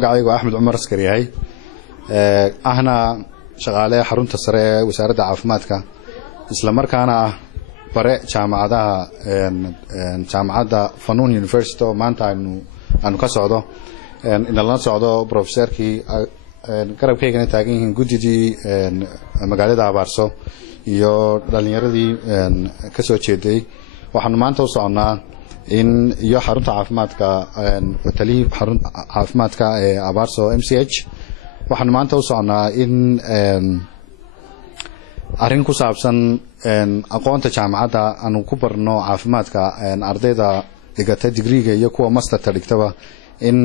magacaygu Axmed Cumar Askari yahay ahna shaqaale xarunta sare ee wasaaradda caafimaadka isla markaana bare jaamacadda Fanuun University oo maanta aanu ka socdo inala socdo professorkii garabkeygana taagan yihiin gudidii magaalada Abaarso iyo dhalinyaradii ka soo jeeday waxaan maanta u soconaa in iyo xarunta caafimaadka talii xarunta caafimaadka ee Abaarso MCH waxaan maanta u soconaa in arrin ku saabsan aqoonta jaamacadda aanu ku barno caafimaadka ardayda dhigata digriga iyo kuwa masterta dhigtaba in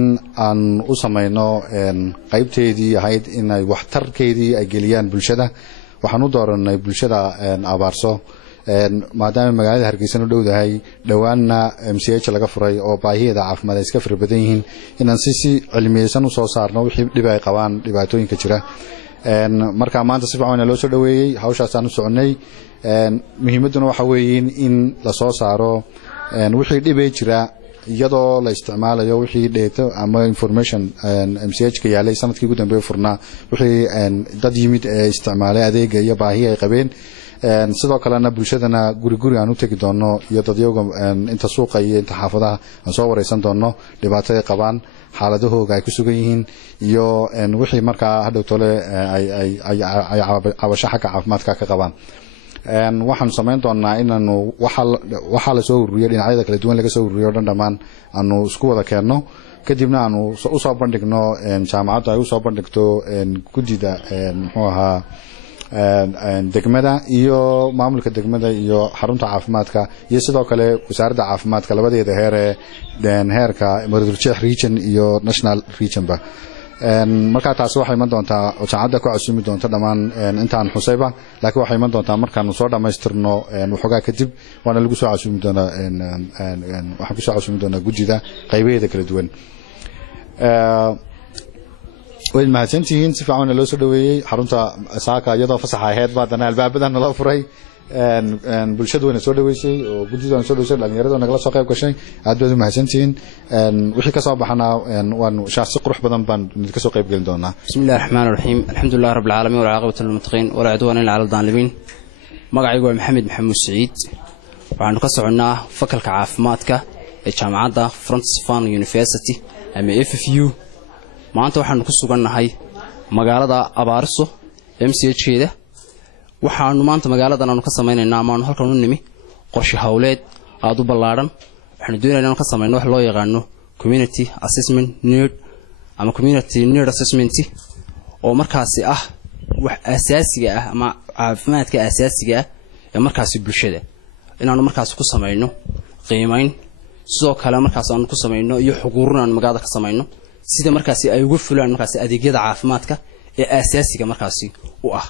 aan u sameeyno qaybteedii ahayd in ay waxtarkeedii ay geliyaan bulshada waxaan u dooranay bulshada Abaarso maadaama magaalada Hargeysa u dhowdahay dhawaanna MCH laga furay oo baahiyada caafimaad ay iska fir badan yihiin inaan si cilmiyeysan u soo saarno wixii dhib ay qabaan dhibaatooyinka jira marka maanta si fiican loo soo dhaweeyay hawshaas aan u soconay muhiimaduna waxa weeyeen in la soo saaro wixii dhib ay jira iyadoo la isticmaalayo wixii data ama information MCH ka yaalay sanadkii ugu dambeeyay furnaa wixii dad yimid ee isticmaalay adeega iyo baahiyo ay qabeen sidoo kalena bulshadana guri aan u tagi doono iyo dadyoga inta suuqa iyo inta xaafadaha aan soo wareysan doono dhibaatada ay qabaan xaaladahooda ay ku sugan yihiin iyo wixii markaa hadhow tole ay cabasho xagga caafimaadka ka qabaan waxaan sameyn doonaa inaanu waxa la soo ururiyo dhinacyada kala duwan laga soo ururiyo dhamaan aanu isku wada keenno kadibna aanu u soo bandhigno jaamacadda ay u soo bandhigto gudida muxuu ahaa degmada iyo maamulka degmada iyo xarunta caafimaadka iyo sidoo kale wasaaradda caafimaadka labadeeda heerka Maroodijeex region iyo national region ba marka taas waxay iman doontaa jaamacadda ku casuumi doonta dhamaan intaan xusayba laakiin waxay iman doontaa markaan soo dhameystirno waxoogaa kadib waana lagu soo casuumi doonaa waxaan ku soo casuumi doonaa gudida qaybaheeda kala duwan way mahadsantihiin si fiican loo soo dhaweeyay xarunta saaka iyadoo fasax ahayd baadana albaabadan la furay bulshadu way soo dhaweysay oo gudida soo dhaweysay dhalinyarada nagala soo qayb gashay aad baad u mahadsantihiin wixii ka soo baxana waan shaasi qurux badan baan ka soo qayb galin doonaa bismillaahir rahmaanir rahiim alxamdulillahi rabbil caalamiin wal aaqibatu lil muttaqiin wala udwaana illa ala dhaalimiin magacaygu waa Maxamed Maxamuud Saciid waxaan ka soconaa fakalka caafimaadka ee jaamacadda Francis Fan University ama FFU maanta waxaan ku sugannahay magaalada Abaarso MCH-da waxaanu maanta magaaladan aanu ka sameeynaa maanu halkan u nimi qorshe hawleed aad u ballaaran waxaan doonaynaa inaan ka sameeyno wax loo yaqaan community assessment need ama community need assessment oo markaasi ah wax asaasiga ah ama caafimaadka asaasiga ah ee markaasi bulshada inaanu markaasi ku sameeyno qiimeyn sidoo kale markaas aanu ku sameeyno iyo xuquuqna magaalada ka sameeyno sida markaasi ay ugu fulaan markaasi adeegyada caafimaadka ee asaasiga markaasi u ah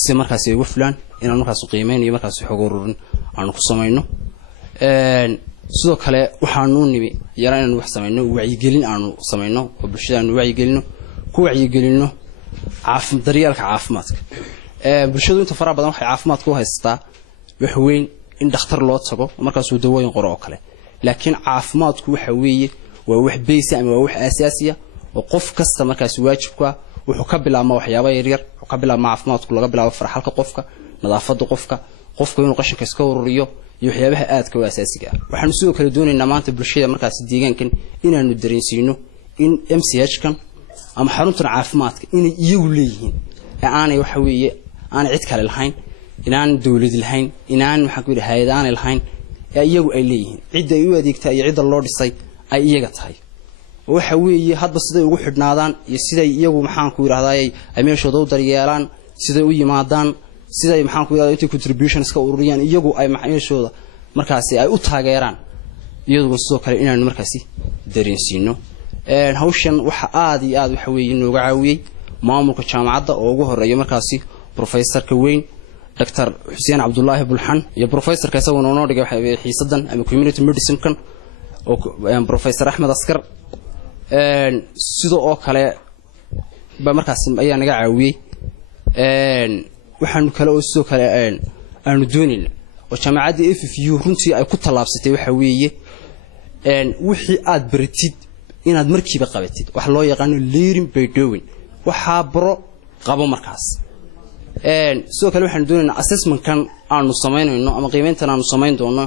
si markaasi ay ugu fulaan inaan markaasi qiimeyn iyo markaasi xuquuqin aanu ku sameeyno sidoo kale waxaanu nimi yaraan inaan wax sameeyno wacyigelin aanu sameeyno oo bulshada aanu wacyigelino daryeelka caafimaadka bulshadu inta fara badan waxay caafimaadka u haystaa wax weyn in dhakhtar loo tago markaas uu dawooyin qoro oo kale laakiin caafimaadku waxa weeye waa wax beesa ama waa wax asaasiya oo qof kasta markaas waajibka wuxuu ka bilaabmaa waxyaabo yaryar wuxuu ka bilaabmaa caafimaadku laga bilaabo farxalka qofka nadaafada qofka inuu qashinka iska ururiyo iyo waxyaabaha aadka u asaasiga ah waxaan sidoo kale doonaynaa maanta bulshada markaas deegaankan inaanu dareensiino in MCH-kan ama xarunta caafimaadka inay iyagu leeyihiin aanay waxa weeye aanay cid kale lahayn inaan dawlad lahayn inaan waxa ku yiraahdaa hay'ad aanay lahayn iyagu ay leeyihiin cid ay u adeegtaa iyo cid loo dhisay ay iyaga tahay waxa weeye hadba siday ugu xidhnaadaan iyo siday iyagu maxaan ku yiraahdaa ay meeshooda u daryeelaan siday u yimaadaan siday maxaan ku yiraahdaa inta contributions ka ururiyaan iyagu ay meeshooda markaasi ay u taageeraan iyagu sidoo kale inaan markaasi dareensiino hawshan waxa aad iyo aad waxa weeye nooga caawiyay maamulka jaamacadda oo ugu horeeyo markaasi professorka weyn Dr. Hussein Abdullahi Bulhan iyo professorka isagoo noo dhigay xiisadan ama community medicine kan oo professor Ahmed Askar sidoo kale ba markaas ayaa naga caawiyay waxaan kale oo sidoo kale aanu doonin oo jaamacadda FFU runtii ay ku talaabsatay waxa weeye wixii aad baratid inaad markiiba qabatid wax loo yaqaan leerin by doing waxa baro qabo markaas sidoo kale waxaan doonaynaa assessment kan aanu sameynayno ama qiimeyntan aanu sameyn doono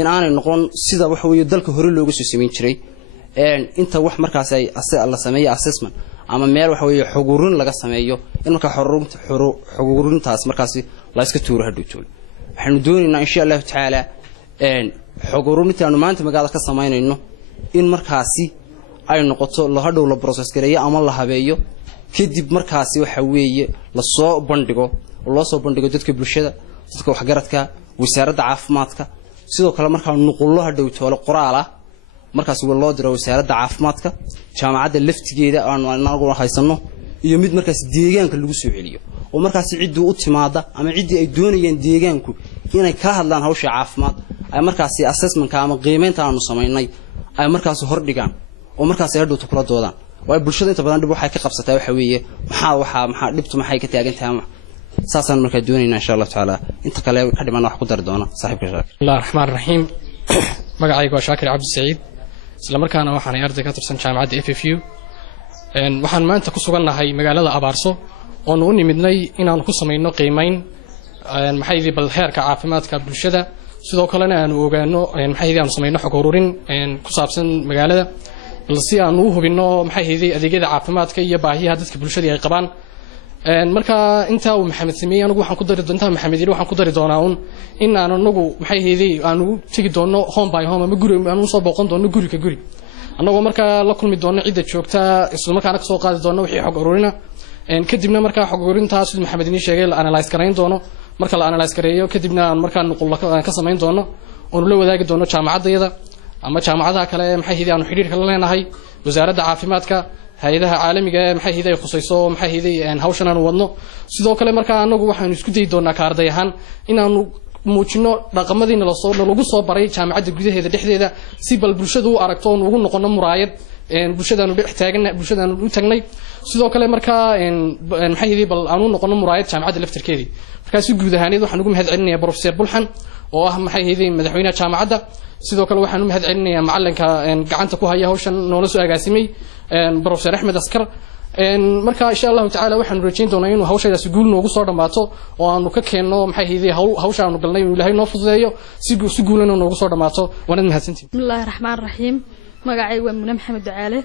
in aanay noqon sida wax weeye dalka hore looga soo sameyn jiray inta wax markaas ay la sameeyo assessment ama meel wax weeye xuguurin laga sameeyo in marka xuguurintaas markaas la iska tuuro hadhow jool waxaan doonaynaa insha Allah taala xuguurinta aanu maanta magaalada ka sameynayno in markaasi ay noqoto la hadhow la process gareeyo ama la habeeyo kadib markaasi waxa weeye la soo bandhigo loo soo bandhigo dadka bulshada dadka waxgaradka wasaaradda caafimaadka sidoo kale marka nuqullo hadhow toolo qoraal ah markaas loo diro wasaaradda caafimaadka jaamacadda laftigeeda aan anagu haysano iyo mid markaas deegaanka lagu soo celiyo oo markaas cidii u timaada ama cidii ay doonayeen deegaanku inay ka hadlaan hawsha caafimaad ay markaas assessment-ka ama qiimeynta aanu sameynay ay markaas hor dhigaan oo markaas ay hadhow kula doodaan way bulshada inta badan dib waxay ka qabsataa waxa weeye maxaa dhibtu maxay ka taagan tahay saasan marka doonaynaa insha Allah taala inta kale ka dhiman wax ku dar doona saaxiibka shaakir Bismillahir Rahmanir Rahiim magacaygu waa Shaakir Cabdi Saciid isla markaana waxaan arday ka tirsan jaamacadda FFU waxaan maanta ku sugannahay magaalada Abaarso oo u nimidnay inaan ku sameeyno qiimeyn maxay idii bal heerka caafimaadka bulshada sidoo kalena aan ogaano maxay idii aan sameeyno xog ururin ku saabsan magaalada balse aan u hubino maxay idii adeegyada caafimaadka iyo baahiyaha dadka bulshada ay qabaan marka inta uu maxamed sameeyay anigu waxaan ku dari doontaa maxamed yiri waxaan ku dari doonaa in aan anagu maxay idii aan u tagi doono home by home ama guri aan u soo booqan doono guri ka guri anagu marka la kulmi doono cid joogta isla markaana ka soo qaadi doono wixii xog ururina kadibna marka xog ururintaas maxamed inii sheegay la analyze gareyn doono marka la analyze gareeyo kadibna aan marka nuqul ka sameyn doono oo la wadaagi doono jaamacadayada ama jaamacadaha kale maxay idii aan xiriir kala leenahay wasaaradda caafimaadka hay'adaha caalamiga maxay hiday khusayso maxay hiday hawshan aan wadno sidoo kale marka anagu waxaan isku day doonaa ka arday ahaan inaanu muujino dhaqamadina lagu soo baray jaamacadda gudaheeda dhexdeeda si bal bulshadu u aragto oo ugu noqono muraayad bulshadaanu dhex taagnaa bulshadaanu u tagnay sidoo kale marka maxay hiday bal aanu noqono muraayad jaamacadda laftirkeedii markaas guud ahaaneed waxaan ugu mahad celinayaa Professor Bulxan oo ah maxay hiday madaxweynaha jaamacadda sidoo kale waxaan u mahad celinayaa macalinka gacanta ku haya hawshan noola soo agaasimay Professor Ahmed Askar marka insha Allah taala waxaan rajayn doonaa inuu hawshaas guul noogu soo dhamaato oo aanu ka keenno maxay hiday hawsha aanu galnay inuu Ilaahay noo fududeeyo si guulana noogu soo dhamaato waana mahadsantiin Bismillahir Rahmanir Rahiim magacaygu waa Muna Maxamed Ducaale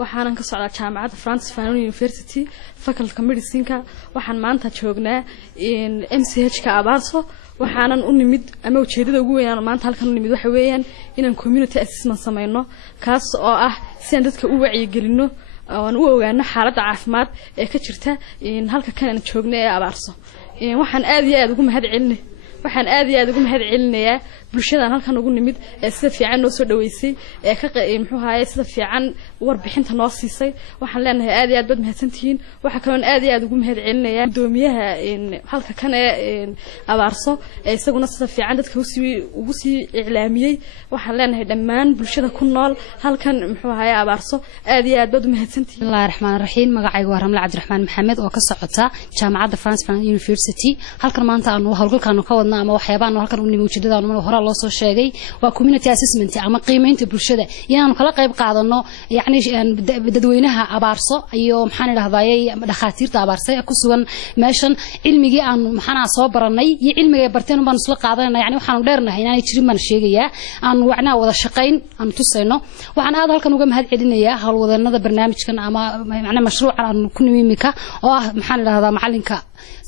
waxaan ka socdaa jaamacadda Francis Fanon University faculty medicine-ka waxaan maanta joognaa MCH-ka Abaarso waxaanan u nimid ama ujeedada ugu weyn aan maanta halkan u nimid waxa weeyaan inaan community assessment sameeyno kaas oo ah si aan dadka u wacyi gelino oo aan u ogaano xaaladda caafimaad ee ka jirta halka kan aan joogno ee Abaarso waxaan aad iyo aad ugu mahad celinayaa bulshada halkan ugu nimid ee sida fiican noo soo dhaweysay ee ka muxuu ahaayay sida fiican warbixinta noo siisay waxaan leenahay aad iyo aad bad mahadsantihiin waxa kale oo aad iyo aad ugu mahad celinayaa gudoomiyaha halka kan ee Abaarso ee isaguna sida fiican dadka ugu sii iclaamiyay waxaan leenahay dhammaan bulshada ku nool halkan muxuu ahaayay Abaarso aad iyo aad bad mahadsantihiin Bismillahir Rahmanir Rahiim magacaygu waa Ramla Cabdiraxmaan Maxamed oo ka socota jaamacadda Francis Fanon University halkan maanta aanu hawlgalkaanu ka wadnaa ama waxyaabaha halkan u nimid ujeedadaanu hore loo soo sheegay waa community assessment ama qiimeynta bulshada inaanu kala qayb qaadano yani dadweynaha Abaarso iyo maxaan idhahdaayay dhakhaatiirta Abaarso ee ku sugan meeshan cilmigii aan maxaan soo baranay iyo cilmiga ay barteen baan isla qaadanayna yani waxaan dheernahay inaan jirin man sheegayaa aan wacnaa wada shaqayn aan tusayno waxaan aad halkan uga mahad celinayaa hawlwadeennada barnaamijkan ama macna mashruucan aan ku nimimika oo ah maxaan idhahdaa macalinka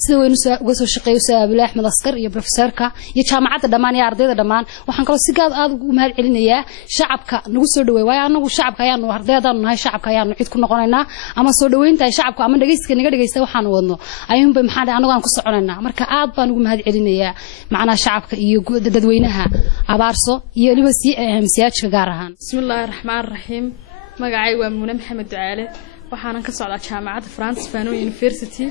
sida weyn uga soo shaqeeyo Abdul Ahmed Askar iyo professorka iyo jaamacadda dhamaan iyo ardayda dhamaan waxaan kala si gaad aad ugu mahad celinayaa shacabka nagu soo dhaweey way anagu shacabka ayaanu ardaydan nahay shacabka ayaanu cid ku noqonaynaa ama soo dhaweynta shacabka ama dhageyska naga dhageysta waxaan wadno ayuun bay maxaa anagu aan ku soconaynaa marka aad baan ugu mahad celinayaa macna shacabka iyo dadweynaha Abaarso iyo MCH gaar ahaan Bismillahir Rahmanir Rahiim magacaygu waa Muna Maxamed Ducaale waxaan ka socdaa jaamacadda Francis Fanon University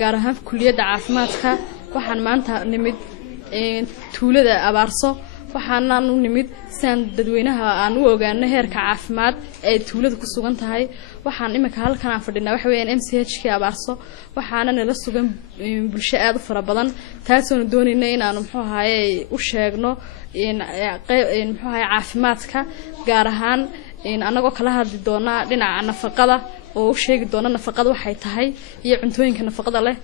gaar ahaan kulliyadda caafimaadka waxaan maanta nimid tuulada Abaarso waxaan u nimid san dadweynaha aan u ogaano heerka caafimaad ee tuulada ku sugan tahay waxaan imika halkan aan fadhinaa waxa weeyaan MCH-ka Abaarso waxaana nala sugan bulsho aad u fara badan taasoo doonayna in aan muxuu ahaayay u sheegno muxuu ahaayay caafimaadka gaar ahaan annagoo kala hadli doona dhinaca nafaqada oo u sheegi doona nafaqada waxay tahay iyo cuntooyinka nafaqada leh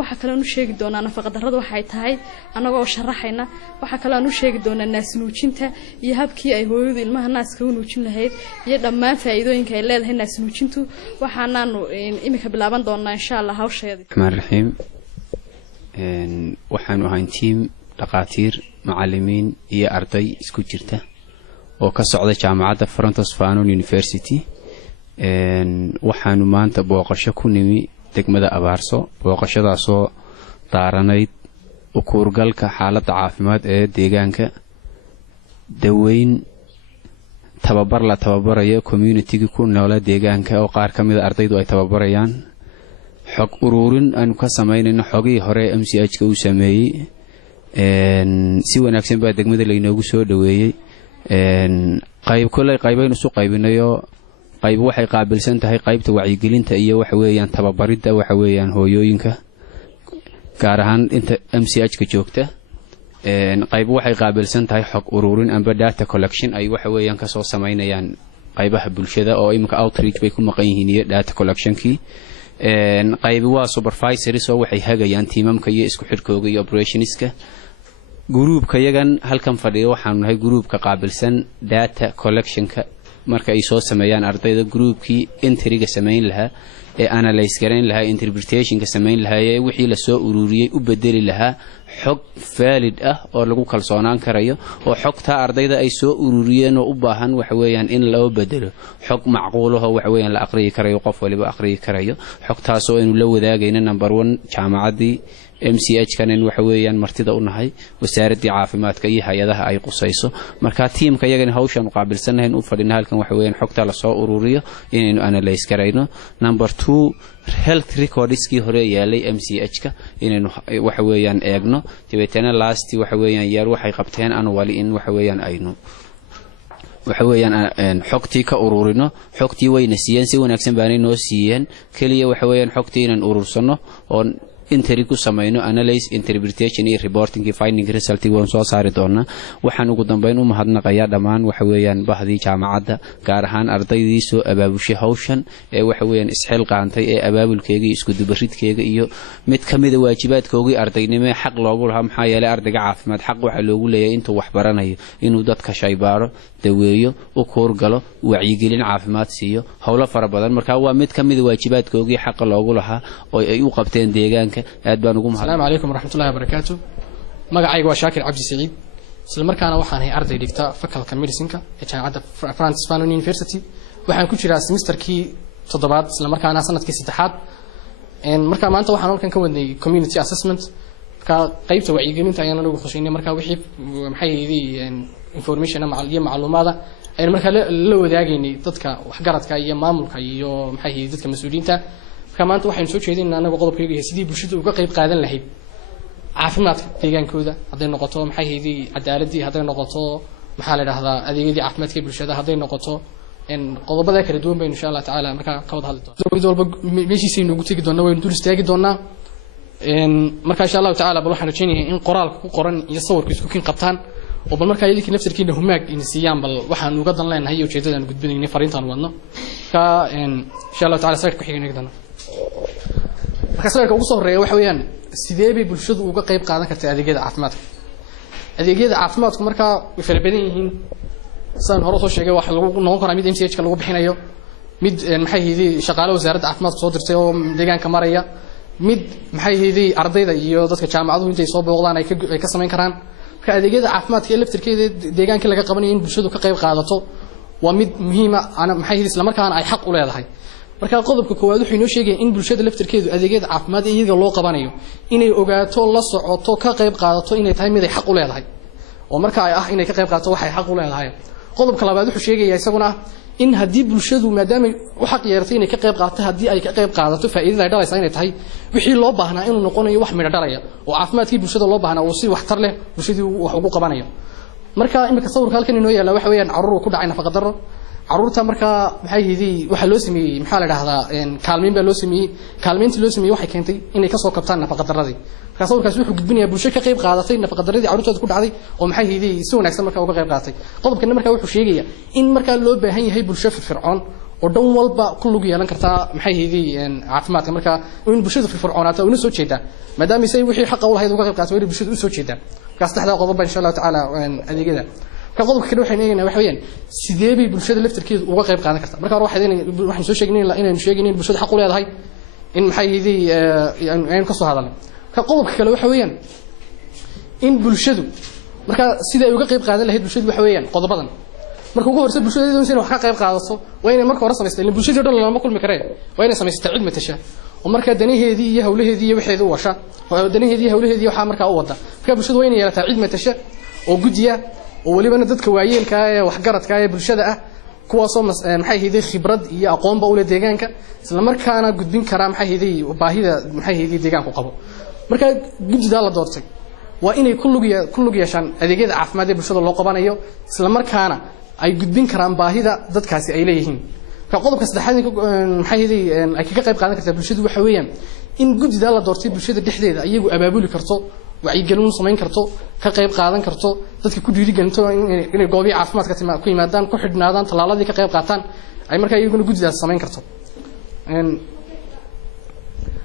waxa kale oo u sheegi doona nafaqa darrada waxay tahay annagoo sharaxayna waxa kale oo u sheegi doona naas nuujinta iyo habkii ay hooyadu ilmaha naaska u nuujin lahayd iyo dhammaan faa'iidooyinka ay leedahay naas nuujintu waxaanaanu imika bilaaban doonaa insha Allah hawsheeda. Marxiim waxaanu ahayn team dhaqaatiir macallimiin iyo arday isku jirta oo ka socda jaamacadda Francis Fanon University waxaanu maanta booqasho ku nimi degmada Abaarso booqashadaasoo daaranayd u kuurgalka xaaladda caafimaad ee deegaanka daweyn tababar la tababarayo community-ga ku nool deegaanka oo qaar kamid ah ardaydu ay tababarayaan xog ururin aanu ka sameynayno xogii hore MCH-ka uu sameeyay si wanaagsan baa degmada laynoogu soo dhaweeyay qaybaynu isu qaybinayo qayb waxay qaabilsan tahay qaybta wacyigelinta iyo waxa weeyaan tababaridda waxa weeyaan hooyooyinka gaar ahaan inta MCH-ka joogta qayb waxay qaabilsan tahay xog ururin amba data collection ay waxa weeyaan ka soo sameynayaan qaybaha bulshada oo imika outreach bay ku maqan yihiin iyo data collection-kii qayb waa supervisors oo waxay hagayaan tiimamka iyo isku xirkooga iyo operationska groupka yagan halkan fadhiyo waxaanu nahay groupka qaabilsan data collectionka marka ay soo sameeyaan ardayda groupkii entry-ga sameyn lahaa ee analyze gareyn lahaa interpretationka sameyn lahaa ee wixii la soo ururiyay u bedeli lahaa xog valid ah oo lagu kalsoonaan karayo oo xogta ardayda ay soo ururiyeen oo u baahan waxa weeyaan in loo bedelo xog macquul ah oo waxa weeyaan la aqriyi karayo qof waliba aqriyi karayo xogtaas oo inuu la wadaagayna number 1 jaamacadii MCH-kan in waxa weeyaan martida u nahay wasaaradda caafimaadka iyo hay'adaha ay qusayso marka teamka iyagana hawshan qaabilsanayn u fadhina halkan waxa weeyaan xogta la soo ururiyo inaynu analyze karayno number 2 health records-kii hore yaalay MCH-ka inaynu waxa weeyaan eegno tibeetana last waxa weeyaan yar waxay qabteen aan wali in waxa weeyaan aynu waxa weeyaan xogtii ka ururino xogtii wayna siiyeen si wanaagsan baanay noo siiyeen kaliya waxa weeyaan xogtii inaan urursano oo interi ku sameeyno analyze interpretation iyo reporting finding result waan soo saari doonaa waxaan ugu dambeyn u mahadnaqayaa dhamaan waxa weeyaan bahdii jaamacadda gaar ahaan ardaydii soo abaabushay hawshan ee waxa weeyaan isxil qaantay ee abaabulkeega isku dubaridkeega iyo mid kamid ah waajibaadkoogii ardaynimo xaq loogu lahaa maxaa yeelay ardayga caafimaad xaq waxa loogu leeyahay intuu wax baranayo inuu dadka shaybaaro daweeyo u koorgalo wacyigelin caafimaad siiyo hawlo fara badan marka waa mid kamid ah waajibaadkoogii xaq loogu lahaa oo ay u qabteen deegaanka aad baan ugu mahadsan. Assalaamu alaykum warahmatullahi wabarakatuh. Magacaygu waa Shaakir Cabdi Saciid. Isla markaana waxaan ahay arday dhigta fakalka medicine-ka ee jaamacadda Francis Fanon University. Waxaan ku jiraa semesterkii 7 isla markaana sanadkii 3. marka maanta waxaan halkan ka wadnay community assessment ka qaybta wacyigelinta ayaan anagu khushaynay marka wixii maxay yihiin information ama macluumaada ayaan marka la wadaagaynay dadka waxgaradka iyo maamulka iyo maxay yihiin dadka mas'uuliyiinta كمان واحد نسوي شيء إن أنا بقولك يجي سيدي بشدة وقريب قاعدين لهيب عافمات تيجان كودا هذين نقطة محي هذي عدالة دي هذين نقطة محل هذا هذه دي عافمات كبر شدة هذين نقطة إن قضاء بدك ردون بين إن شاء الله تعالى مكان قبض هذا زود ماشي سين نقطة كدونا وين دول استياج دونا إن مكان إن شاء الله تعالى بروح نرجعني إن قران يصور كيسكوكين قبطان وبالمركز يلي كنفس الكين هماك إن سيام بل وحن نقدر لنا هي وشيء أنا قد بني فرينتان ونا كإن شاء الله تعالى سيرك بحكي نقدرنا marka ugu soo horeeyo waxa weeyaan sidee bay bulshadu uga qayb qaadan kartaa adeegyada caafimaadka marka way fara badan yihiin san hore soo sheegay waxa lagu noqon karaa mid MCH ka lagu bixinayo mid maxay yihiin shaqaale wasaaradda caafimaadka soo dirtay oo deegaanka maraya mid maxay yihiin ardayda iyo dadka jaamacaduhu intay soo booqdaan ay ka sameyn karaan marka adeegyada caafimaadka ee laftirkeeda deegaanka laga qabanayo in bulshadu ka qayb qaadato waa mid muhiim ah ana maxay yihiin isla markaana ay xaq u leedahay marka qodobka koowaad wuxuu inoo sheegay in bulshada laftirkeedu adeegyada caafimaad ee iyaga loo qabanayo inay ogaato la socoto ka qayb qaadato inay tahay mid ay xaq u leedahay oo marka ay ah inay ka qayb qaadato waxay xaq u leedahay qodobka labaad wuxuu sheegay isaguna in hadii bulshadu maadaama u xaq yeertay inay ka qayb qaadato hadii ay ka qayb qaadato faa'iidada ay dhalaysaa inay tahay wixii loo baahnaa inuu noqonayo wax midho dhalaya oo caafimaadkii bulshada loo baahnaa oo si waxtar leh bulshadu wax ugu qabanayo marka imika sawirka halkan inoo yaala waxa weeyaan carruur ku dhacay nafaqa darro caruurta markaa maxay yidii waxa loo sameeyay maxaa la dhahdaa kaalmeyn baa loo sameeyay kaalmeyntii loo sameeyay waxay keentay inay ka soo kabtaan nafaqa darradii marka sawirkaas wuxuu gudbinayaa bulsho ka qayb qaadatay nafaqa darradii caruurtooda ku dhacday oo maxay yidii si wanaagsan markaa uga qayb qaadatay qodobkana markaa wuxuu sheegayaa in markaa loo baahan yahay bulsho firfircoon oo dhan walba ku lug yeelan kartaa maxay yidii caafimaadka markaa in bulshada firfircoonaato una soo jeedaa maadaama ay wixii xaq u lahayd uga qayb qaadatay bulshada u soo jeedaan marka saddexda qodob insha Allah taala adeegada ka qodobka kale waxaan eegaynaa waxa weeyaan sidee bay bulshada laftirkeedu uga qayb qaadan kartaa marka hore waxaan soo sheegnay inaynu sheegnay in bulshada xaq u leedahay in maxay yidii aynu ka soo hadalnay ka qodobka kale waxa weeyaan in bulshadu marka sida ay uga qayb qaadan lahayd bulshadu waxa weeyaan qodobadan marka ugu horeysa bulshada inay wax ka qayb qaadato waa inay marka hore samaystaan in bulshada dhan lama kulmi kareen waa inay samaystaan cid matasha oo marka danaheedii iyo hawlaheedii iyo waxeedu washa oo danaheedii iyo hawlaheedii waxa marka u wada marka bulshadu waa inay yeelataa cid matasha oo gudiya oo walibana dadka waayeelka ah ee waxgaradka ah ee bulshada ah kuwaasoo maxay yidii khibrad iyo aqoonba u leh deegaanka isla markaana gudbin kara maxay yidii baahida maxay yidii deegaanku qabo marka gudida la doortay waa inay ku lug yeeshaan adeegyada caafimaad ee bulshada loo qabanayo isla markaana ay gudbin karaan baahida dadkaasi ay leeyihiin ka qodobka saddexaad maxay yidii ay ka qayb qaadan kartaa bulshadu waxa weeyaan in gudida la doortay bulshada dhexdeeda iyagu abaabuli karto wacyigelin samayn karto ka qayb qaadan karto dadka ku dhiirigelinto inay goobiyo caafimaadka ku yimaadaan ku xidhnaadaan talaaladii ka qayb qaataan ay markaa iyaguna gudidaas samayn karto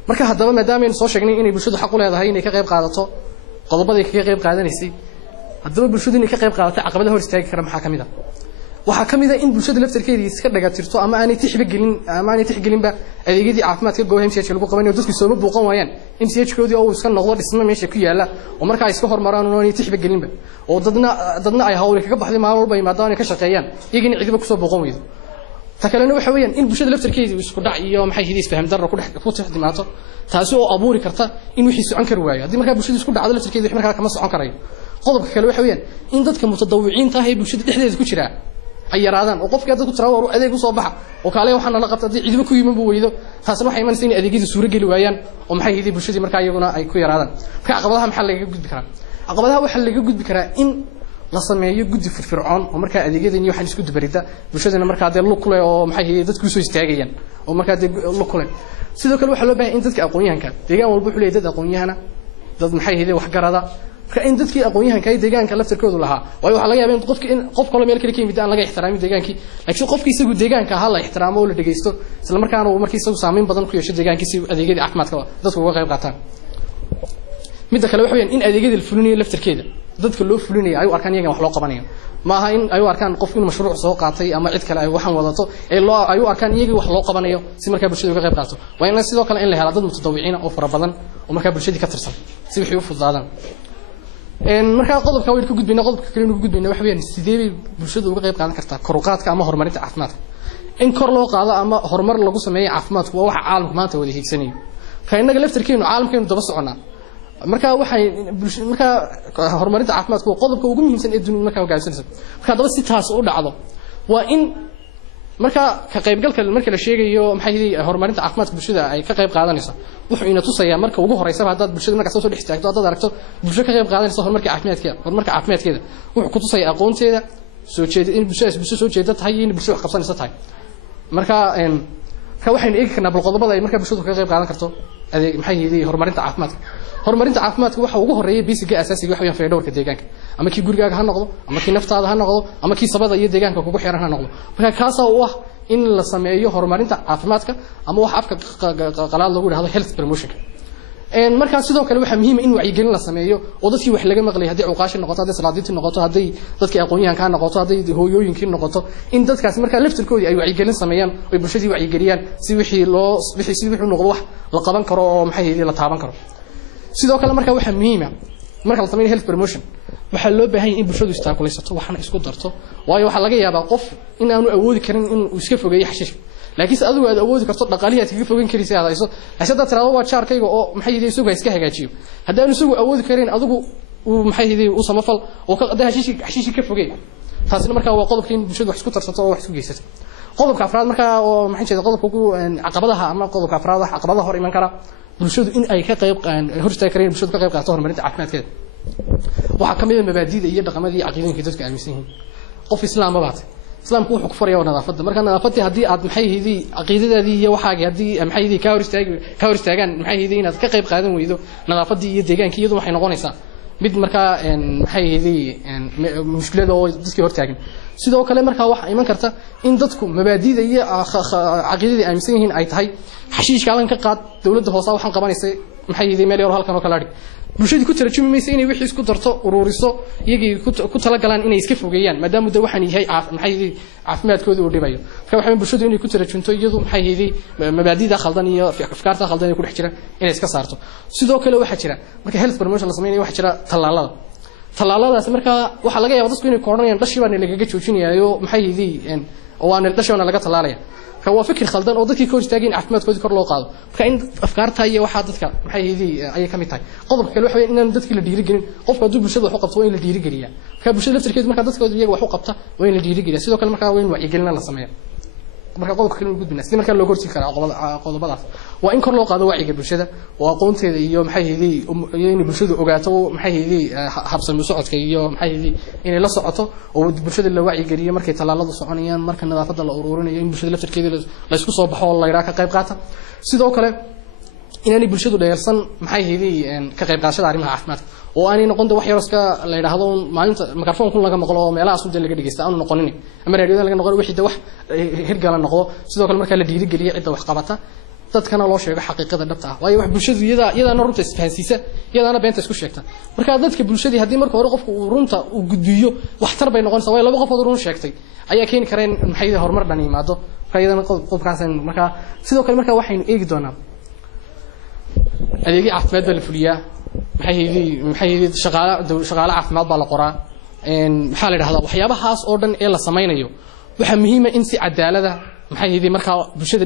marka haddaba maadaama aynu soo sheegnay inay bulshadu xaq u leedahay inay ka qayb qaadato qodobada ay kaga qayb qaadanaysay haddaba bulshadu inay ka qayb qaadato caqabadaha hor istaagi kara maxaa ka mid ah waxaa ka mid ah in bulshada laftarkeeda iska dhagatirto ama aanay tixgelinba adeegyadii caafimaadka goobaha MCH lagu qabanayo dadku soo buuqan waayaan MCH-koodii oo iska noqdo dhismo meesha ku yaala oo marka ay iska hormaraan oo aanay tixgelinba oo dadna ay hawl kaga baxday maalin walba imaadaan ka shaqeeyaan iyagina cidiba ku soo buuqan weydo ta kalena waxa weeyaan in bulshada laftarkeeda isku dhac iyo maxay yidii isfaham darro ku tixdimaato taasi oo abuuri karta in wixii socon kar waayo haddii markaa bulshada isku dhacdo laftarkeeda wixii markaa kama socon karayo qodobka kale waxa weeyaan in dadka mutadawiciinta ah ee bulshada dhexdeeda ku jira ay yaraadaan oo qofkii dadku tiraado war adeeg u soo baxa oo kale waxaan la qabtay cidiba ku yimaanba weydo taasna waxay imanaysaa in adeegyada suura gali waayaan oo maxay yidii bulshadii markaa iyaguna ay ku yaraadaan marka caqabadaha maxaa laga gudbi karaa caqabadaha waxaa laga gudbi karaa in la sameeyo gudi firfircoon oo markaa adeegyada iyo waxaan isku dubarida bulshadana markaa dee lug leh oo maxay yidii dadku soo istaagayaan oo markaa dee lug leh sidoo kale waxaa loo baahay in dadka aqoon-yahanka deegaan walba wuxuu leeyahay dad aqoon-yahana dad maxay yidii wax garada marka in dadkii aqoon-yahanka ay deegaanka laftarkoodu lahaa waayo waxa laga yaabaa in qofkii in qof kale meel kale ka yimid aan laga ixtiraamin deegaankii laakiin qofkii isagu deegaanka ahaa la ixtiraamo oo la dhageysto isla markaana uu markii isagu saameyn badan ku yeesho deegaankii si adeegyada caafimaadka dadku uga qayb qaataan midda kale waxa weeyaan in adeegyada la fulinayo laftarkeeda dadka loo fulinayo ay u arkaan iyaga wax loo qabanayo ma aha in ay u arkaan qof inuu mashruuc soo qaatay ama cid kale ay waxan wadato ee ay u arkaan iyaga wax loo qabanayo si markaa bulshada uga qayb qaato waa in sidoo kale in la helo dad mutadawiciin oo fara badan oo markaa bulshadii ka tirsan si wixii u fududaadaan markaa qodobka way ka gudbina qodobka kale inuu gudbina wax weeyaan sidee bay bulshadu uga qayb qaadan kartaa kor u qaadka ama horumarinta caafimaadka in kor loo qaado ama horumar lagu sameeyo caafimaadku waa waxa caalamku maanta wada hiigsanayo ka inaga laftarkeenu caalamkeenu daba soconaa marka waxay marka horumarinta caafimaadku waa qodobka ugu muhiimsan ee dunida marka hoggaansanaysa marka daba si taas u dhacdo waa in marka ka qaybgalka marka la sheegayo maxay yidii horumarinta caafimaadka bulshada ay ka qayb qaadanayso wuxuu ina tusayaa marka ugu horeysa haddaad bulshada marka soo dhex istaagto haddaad aragto bulsho ka qayb qaadanaysa horumarka caafimaadkeeda wuxuu ku tusayaa aqoonteeda soo jeeda in bulshadaas bulsho soo jeeda tahay in bulsho wax qabsanaysa tahay marka waxaynu eegi karnaa bal qodobada ay marka bulshadu ka qayb qaadan karto adeeg maxay yidii horumarinta caafimaadka waxa ugu horeeya basiga asaasiga waxa weeyaan fayadhowrka deegaanka ama kii gurigaaga ha noqdo ama kii naftaada ha noqdo ama kii sabada iyo deegaanka kugu xiran ha noqdo marka kaasa u ah in la sameeyo horumarinta caafimaadka ama wax afka qalaad lagu yiraahdo health promotion marka sidoo kale waxa muhiim in wacyigelin la sameeyo oo dadkii wax laga maqlay hadii cuqaashi noqoto hadii salaadiintii noqoto hadii dadkii aqoon-yahanka noqoto hadii hooyooyinkii noqoto in dadkaas marka laftirkoodii ay wacyigelin sameeyaan oo bulshadii wacyigeliyaan si wixii noqdo wax la qaban karo oo maxay yidii la taaban karo sidoo kale marka waxa muhiim ah marka la sameeyo health promotion waxa loo baahan yahay in bulshadu istaakulaysato waxna isku darto waayo waxa laga yaabaa qof in aanu awoodi karin in uu iska fogeeyo xashiish laakiin adigu aad awoodi karto dhaqaalihi aad kaga fogeyn karaysaa aad hayso ashada tiraado waa jaarkayga oo maxay yidii isugu iska hagaajiyo haddaanu isugu awoodi karin adigu uu maxay yidii u samafal oo ka xashiish ka fogeey taasina marka waa qodobka in bulshadu wax isku tarsato oo wax isku geysato qodobka afraad marka oo maxay jeedaa qodobka ugu caqabadaha ama qodobka afraad wax caqabadaha hor iman kara bulshadu in ay ka qayb hor istaagi kareen bulshadu ka qayb qaato horumarinta caafimaadkeeda waxa kamid ah mabaadiida iyo dhaqamadii caqiidooyinka dadka aaminsan yihiin qof islaam baad islaamku wuxuu ku farayaa nadaafadda marka nadaafadii hadii aad maxay hidii aqeedadaadii iyo waxaagi hadii maxay hidii ka hor istaagaan maxay hidii inaad ka qayb qaadan weydo nadaafadii iyo deegaankii iyadu waxay noqonaysaa mid markaa maxay hidii mushkilada oo dadkii hor taagan sidoo kale markaa waxa iman karta in dadku mabaadiida iyo aqeedadii aaminsan yihiin ay tahay xashiishka alan ka qaad dawladda hoose waxaan qabanaysay maxay hidii meel yar halkan oo kala dhig bulshadu ku tarjumi mayso inay wixii isku darto ururiso iyagii ku tala galaan inay iska fogeeyaan maadaama uu waxaan yahay maxay caafimaadkooda uu dhibayo marka waxa bulshadu inay ku tarjunto iyadu maxay yahay mabaadiida khaldan iyo afkaarta khaldan ee ku dhex jira inay iska saarto sidoo kale waxa jira marka health promotion la sameeyo waxa jira talaaladaas marka waxa laga yaabaa dadku inay koodhanayaan dhashii baan laga joojinayo maxay yahay oo aan dhashii laga talaalaya waa fikir khaldan oo dadkii kor istaageen caafimaadkooda kor loo qaado marka in afkaarta iyo waxa dadka maxay yidii ay ka mid tahay qodobka kale waxa weeye in dadkii la dhiirigelin qofka hadduu bulshada wax u qabto waa in la dhiirigeliyaa marka bulshada laftirkeedu marka dadkooda iyaga wax u qabta waa in la dhiirigeliyaa sidoo kale marka waa in wacyigelin la sameeyaa marka qodobka kale uu gudbina sidii marka loo hortii kara qodobadaas waa in kor loo qaado wacyiga bulshada oo aqoonteeda iyo maxay yidii in bulshadu ogaato maxay yidii habsami socodka iyo maxay yidii inay la socoto oo bulshada la wacyigeliyo markay talaaladu soconayaan marka nadaafadda la ururinayo in bulshada laftirkeeda la isku soo baxo oo la yiraahdo ka qayb qaata sidoo kale inaanay bulshadu dheersan maxay yidii ka qayb qaadashada arrimaha caafimaadka oo aanay noqon wax yar iska la yiraahdo maalinta mikrofoonku laga maqlo oo meelaha suudan laga dhigeysta aanu noqonin ama raadiyada laga noqon wixii wax hirgala noqdo sidoo kale marka la dhiirigeliyo cidda wax qabata dadkana loo sheego xaqiiqada dhabta ah waayo wax bulshadu iyadaana runta isfahansiisa iyadaana beenta isku sheegta marka dadka bulshadii hadii marka hore qofku uu runta uu gudbiyo wax tar bay noqonaysaa way laba qofood run sheegtay ayaa keeni kareen maxay horumar dhan yimaado faa'iidana qofkaas marka sidoo kale marka waxaynu eegi doonaa adeegyo caafimaad baa la fuliyaa maxay shaqaale caafimaad baa la qoraa maxaa la yiraahdaa waxyaabahaas oo dhan ee la samaynayo waxa muhiim ah in si cadaalada maxay yidii marka bulshada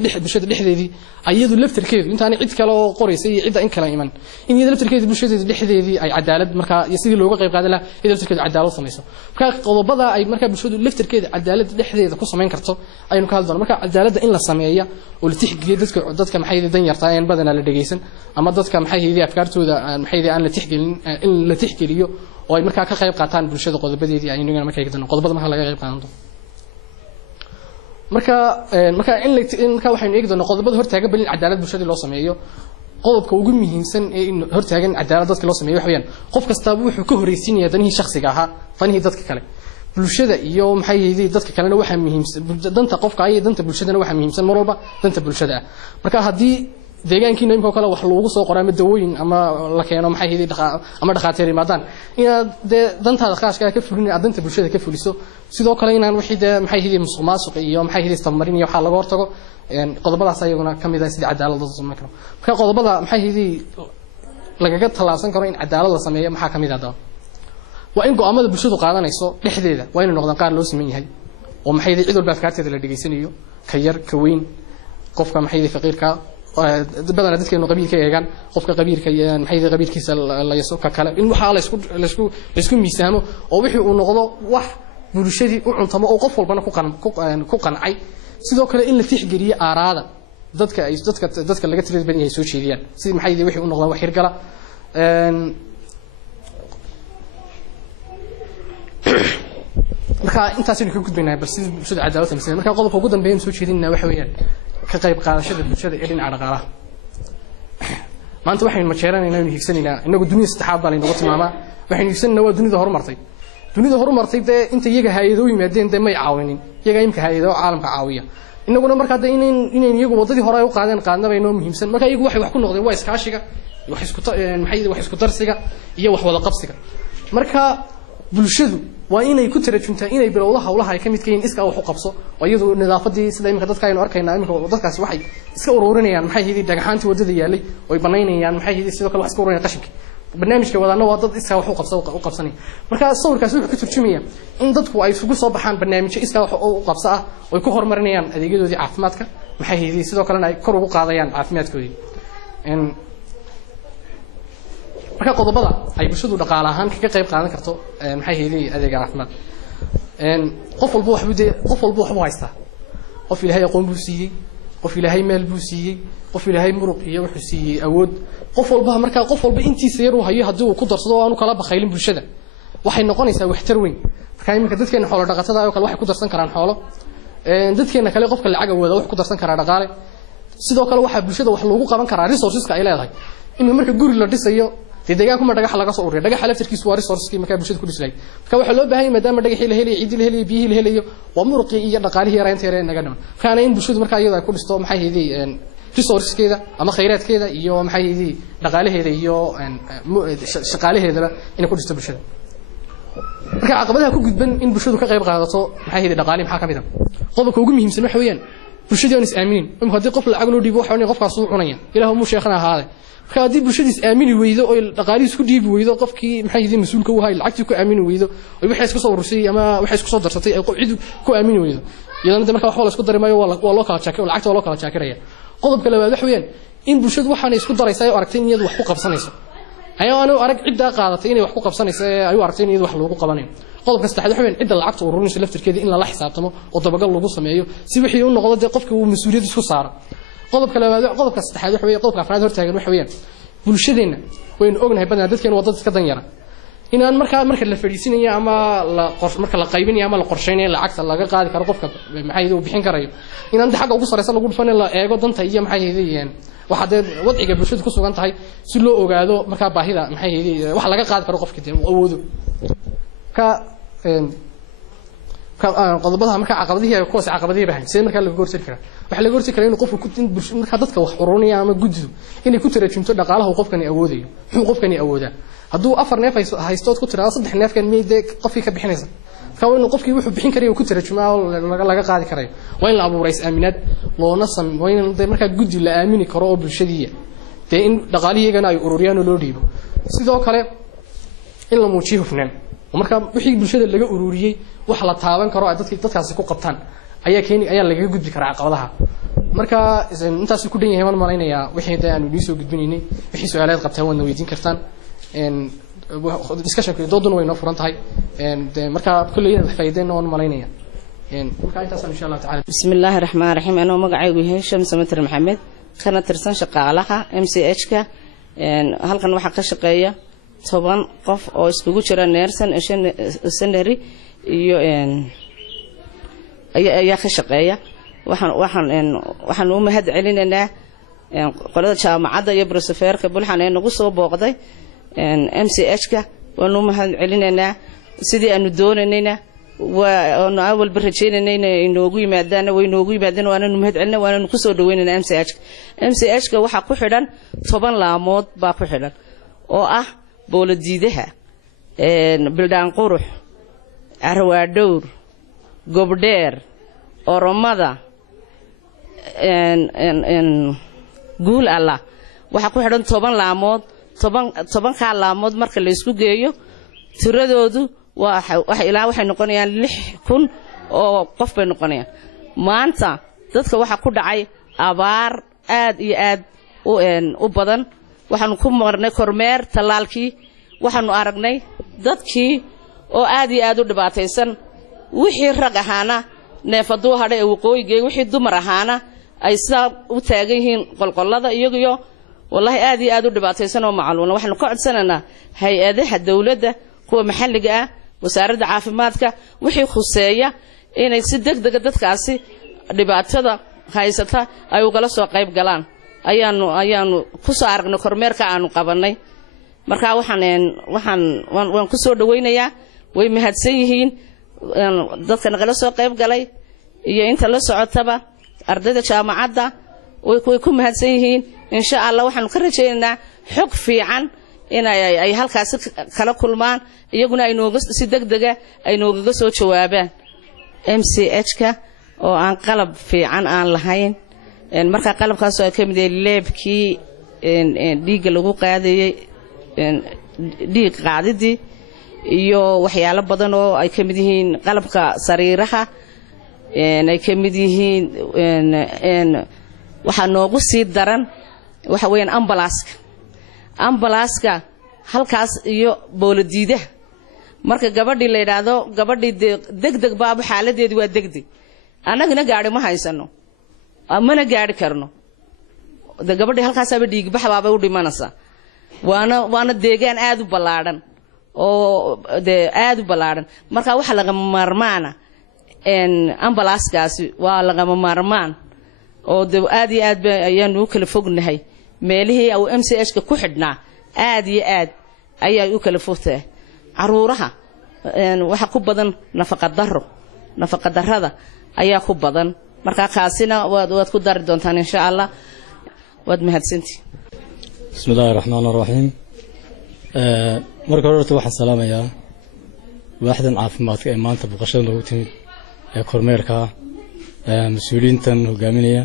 dhexdeedii ayadu laftirkeedu intaan cid kale oo qoraysay iyo cid in kala iman in iyada laftirkeedu bulshada dhexdeedii ay cadaalad marka iyo sidii looga qayb qaadan lahaa iyada laftirkeedu cadaalad samayso marka qodobada ay marka bulshadu laftirkeeda cadaalad dhexdeeda ku sameyn karto aynu ka hadlano marka cadaaladda in la sameeyo oo la tixgeliyo dadka maxay yidii dan yartaa in badan la dhageysan ama dadka maxay yidii afkaartooda maxay yidii aan la tixgelin in la tixgeliyo oo ay marka ka qayb qaataan bulshada qodobadeedii aynu marka eegno qodobada marka laga qayb qaadan marka waxaynu eegi doonaa qodobada hortaagan balin cadaalad bulshada loo sameeyo qodobka ugu muhiimsan ee in hortaagan cadaalad dadka loo sameeyo waxa weeyaan qof kasta wuxuu ka horeysiinaya danihii shakhsiga ahaa danihii dadka kale bulshada iyo maxay yidii dadka kalena waxa muhiimsan danta qofka iyo danta bulshadana waxa muhiimsan mar walba danta bulshada marka hadii deegaankiina imka kale wax loogu soo qoraa madawooyin ama la keeno maxay yidii ama dhaqaatiir imaadaan inaad dantaada khaaska ka fulin danta bulshada ka fuliso sidoo kale inaan wixii maxay yidii musuqmaasuq iyo maxay yidii istamariin iyo waxa laga hortago qodobadaas ayaguna kamid ah sidii cadaalad loo sameeyo marka qodobada maxay yidii lagaga talaabsan karo in cadaalad la sameeyo maxaa kamid ah waa in go'aamada bulshadu qaadanayso dhexdeeda waa inay noqdaan qaar loo siman yahay oo maxay yidii cid walba afkaarteeda la dhageysanayo ka yar ka weyn qofka maxay yidii faqiirka badana dadkeenu qabiilka eegan qofka qabiilka maxay qabiilkiisa la yaso ka kale in waxa la isku miisaamo oo wixii uu noqdo wax bulshadii u cuntamo oo qof walbana ku qancay sidoo kale in la tixgeliyo aaraada dadka laga tirada badan yahay soo jeediyaan sidii maxay wixii u noqdaan wax hirgala marka intaas aynu ka gudbaynaa bal sidii bulshada cadaalad sameeyay marka qodobka ugu dambeeyay soo jeedinna waxa weeyaan ka qayb qaadashada bulshada ee dhinaca dhaqaalaha maanta waxaynu majeeranaynaa inuu higsanaynaa inagu dunida saddexaad baa laynagu tilmaamaa waxaynu higsanaynaa waa dunida horumartay dee inta iyaga hay'ado yimaadeen dee may caawinin iyaga imka hay'ado caalamka caawiya inaguna marka dee inay iyagu wadadii hore ay u qaadanay noo muhiimsan marka iyagu waxay wax ku noqdeen waa iskaashiga wax isku darsiga iyo wax wada qabsiga marka bulshadu waa inay ku tarjuntaa inay bilowda hawlaha ay ka mid yihiin iska wax u qabso oo iyadu nadaafadii sida imka dadka aynu arkaynaa imka dadkaas waxay iska ururinayaan maxay yidii dhagaxaantii wadada yaalay oo ay banaynayaan maxay yidii sidoo kale wax iska ururinayaan qashinka barnaamijka wadana waa dad iska wax u qabsanay marka sawirkaas wuxuu ka turjumayaa in dadku ay isugu soo baxaan barnaamijyo iska wax u qabso ah oo ay ku horumarinayaan adeegyadoodii caafimaadka maxay yidii sidoo kale ay kor ugu qaadayaan caafimaadkoodii marka qodobada ay bulshadu dhaqaale ahaan kaga qayb qaadan karto maxay yidii adeega caafimaad qof walba waxbu haystaa qof ilaahay aqoon buu siiyey qof ilaahay meel buu siiyey qof ilaahay muruq iyo wuxuu siiyey awood qof walba intiisa yar uu hayo haddii uu ku darsado oo aanu kala bakhaylin bulshada waxay noqonaysaa waxtar weyn marka iminka dadkeena xoolo dhaqatada oo kale waxay ku darsan karaan xoolo dadkeena kale qofka lacag awooda wax ku darsan karaa dhaqaale sidoo kale waxa bulshada wax loogu qaban karaa resourceska ay leedahay in marka guri la dhisayo deegaanka ma dhagax laga soo ururiyo dhagax laftirkiisu waa resourceski marka bulshada ku dhislay marka waxa loo baahan yahay maadaama dhagaxii la helayo ciidii la helayo biyihii la helayo waa muruqi iyo dhaqaalihii yaraynta yareen naga dhaman kana in bulshadu marka iyada ay ku dhisto maxay heedii resourceskeeda ama khayraadkeeda iyo maxay heedii dhaqaalaheeda iyo shaqaalaheeda in ku dhisto bulshada marka caqabadaha ku gudban in bulshadu ka qayb qaadato maxay heedii dhaqaale maxaa kamid ah qodobka ugu muhiimsan waxa weeyaan bulshadu aan is aaminin imka hadii qof lacag loo dhiibo waxa uu qofkaas uu cunaya ilaahu mu sheekhana ahaade marka hadii bulshadu is aamini weydo oo dhaqaalihiis ku dhiibi weydo qofkii maxay yihiin mas'uulka u hay lacagtii ku aamini weydo oo wixii iska soo urusay ama wixii iska soo darsatay ay cid ku aamini weydo iyadana marka wax la isku dareemayo waa loo kala jaakay lacagta waa loo kala jaakiraya qodobka labaad waxa weeyaan in bulshadu waxaan isku daraysaa ay aragtay in iyadu wax ku qabsanayso ayaanu arag cidda qaadatay inay wax ku qabsanayso ay u aragtay in iyadu wax loogu qabanayo qodobka saddexaad waxa weeyaan cidda lacagta ururinaysa laftirkeeda in la xisaabtamo oo dabagal lagu sameeyo si wixii uu noqdo qofka uu mas'uuliyad isku saaro qodobka labaad qodobka saddexaad waxa weeyaan qodobka afraad hortaagan waxa weeyaan bulshadeena waynu ognahay badan dadkeena wadada iska dan yara inaan marka la fadhiisinayo ama marka la qaybinayo ama la qorsheynayo lacagta laga qaadi karo qofka maxay uu bixin karayo inaan xagga ugu sareysan lagu dhufan la eego danta iyo maxay heediyeen waxa dad wadciga bulshada ku sugan tahay si loo ogaado marka baahida maxay heediyeen wax laga qaadi karo qofka uu awoodo ka qodobada marka caqabadihi ay koos caqabadihi baahan sidee marka laga goorsan karaa waxa laga goorsan karaa in qofku marka dadka wax ururinaya ama gudidu inay ku tarjumto dhaqaalaha qofkani awoodayo muxuu qofkani awoodaa hadduu 4 neef haysto ku tiraado 3 neefkan meeyde qofkii ka bixinaysa ka weyn qofkii wuxuu bixin karayo ku tarjumaa laga qaadi karayo waa in la abuuray aaminaad loona sameeyo in marka gudi la aamini karo oo bulshadiya in dhaqaalihigana ay ururiyaan oo loo dhiibo sidoo kale in la muujiyo hufnaan marka wixii bulshada laga ururiyay wax la taaban karo ay dadkaasi ku qabtaan ayaa laga gudbi karaa caqabadaha marka intaas ku dhan yahay man maleynaya wixii aanu idin soo gudbinaynay wixii su'aalaad qabtaan wadna weydiin kartaan discussion-ka dooduna way noo furan tahay marka kulleeyna faa'iideyna waan maleynaya marka intaas insha Allah ta'ala bismillaahir rahmaanir rahiim anoo magacaygu yahay Shams Matar Maxamed kana tirsan shaqaalaha MCH-ka halkan waxa ka shaqeeya 10 qof oo iskugu jira neersan sanary iyo ayaa ka shaqeeya waxaan u mahad celinaynaa qolada jaamacadda iyo professorka bulxan ee nagu soo booqday MCH-ka waan u mahad celinaynaa sidii aanu doonaynayna waa awal barajeynayna inoogu yimaadaan waanu mahad celinaa waanu ku soo dhaweynaynaa MCH-ka waxa ku xidhan 10 laamood baa ku xidhan oo ah booladiidaha bildaan qurux arwaadhowr gobdheer oromada guul alla waxa ku xidhan 10 laamood 10 ka laamood marka la isku geeyo tiradoodu waxay noqonayaan 6000 oo qof bay noqonayaan maanta dadka waxa ku dhacay abaar aad iyo aad u badan waxaanu ku marnay kormeer talaalkii waxaanu aragnay dadkii oo aad iyo aad u dhibaataysan wixii rag ahaana neefaduu hadhay ee waqooyiga wixii dumar ahaana ay saa u taagan yihiin qolqolada iyagiyo wallahi aad iyo aad u dhibaataysan oo macluuna waxaanu ka codsanaynaa hay-adaha dawladda kuwa maxalliga ah wasaaradda caafimaadka wixii khuseeya inay si degdeg dadkaasi dhibaatada haysata ay ugala soo qayb galaan ayaanu ku soo aragnay kormeerka aanu qabanay marka waan ku soo dhaweynayaa way mahadsan yihiin dadka nagala soo qayb galay iyo inta la socotaba ardayda jaamacadda way ku mahadsan yihiin insha Allah waxaanu ka rajaynaynaa xog fiican in ay halkaas kala kulmaan iyaguna ay nooga si degdega ay nooga soo jawaabaan MCH-ka oo aan qalab fiican aan lahayn marka qalabkaas oo ka mid ah leebkii dhiig lagu qaadayay dhiig qaadidii iyo waxyaalo badan oo ay ka mid yihiin qalabka sariiraha ay ka mid yihiin waxa noogu sii daran waxa weeyaan ambulance-ka halkaas iyo booladiidaha marka gabadhii la yiraahdo gabadhii degdeg baaba xaaladeedu waa degdeg annagana gaari ma haysano amana gaari karno gabadhii halkaas aba dhiig baxbaaba u dhimanaysa waana deegaan aad u ballaaran oo dee aad u ballaaran marka waxa lagama maarmaana ambalaaskaasi waa lagama maarmaan oo de aad iyo aad ayaanu u kala fognahay meelihii au MCH-ka ku xidhnaa aad iyo aad ayay u kala fogtahay caruuraha waxa ku badan nafaqa darrada ayaa ku badan marka kaasina waad ku dari doontaan insha Allah waad mahadsantii bismillaahir rahmaanir rahiim marka hore waxaan salaamayaa waaxdan caafimaadka ee maanta booqashada lagu timid ee kormeerka mas'uuliyiintan hogaaminaya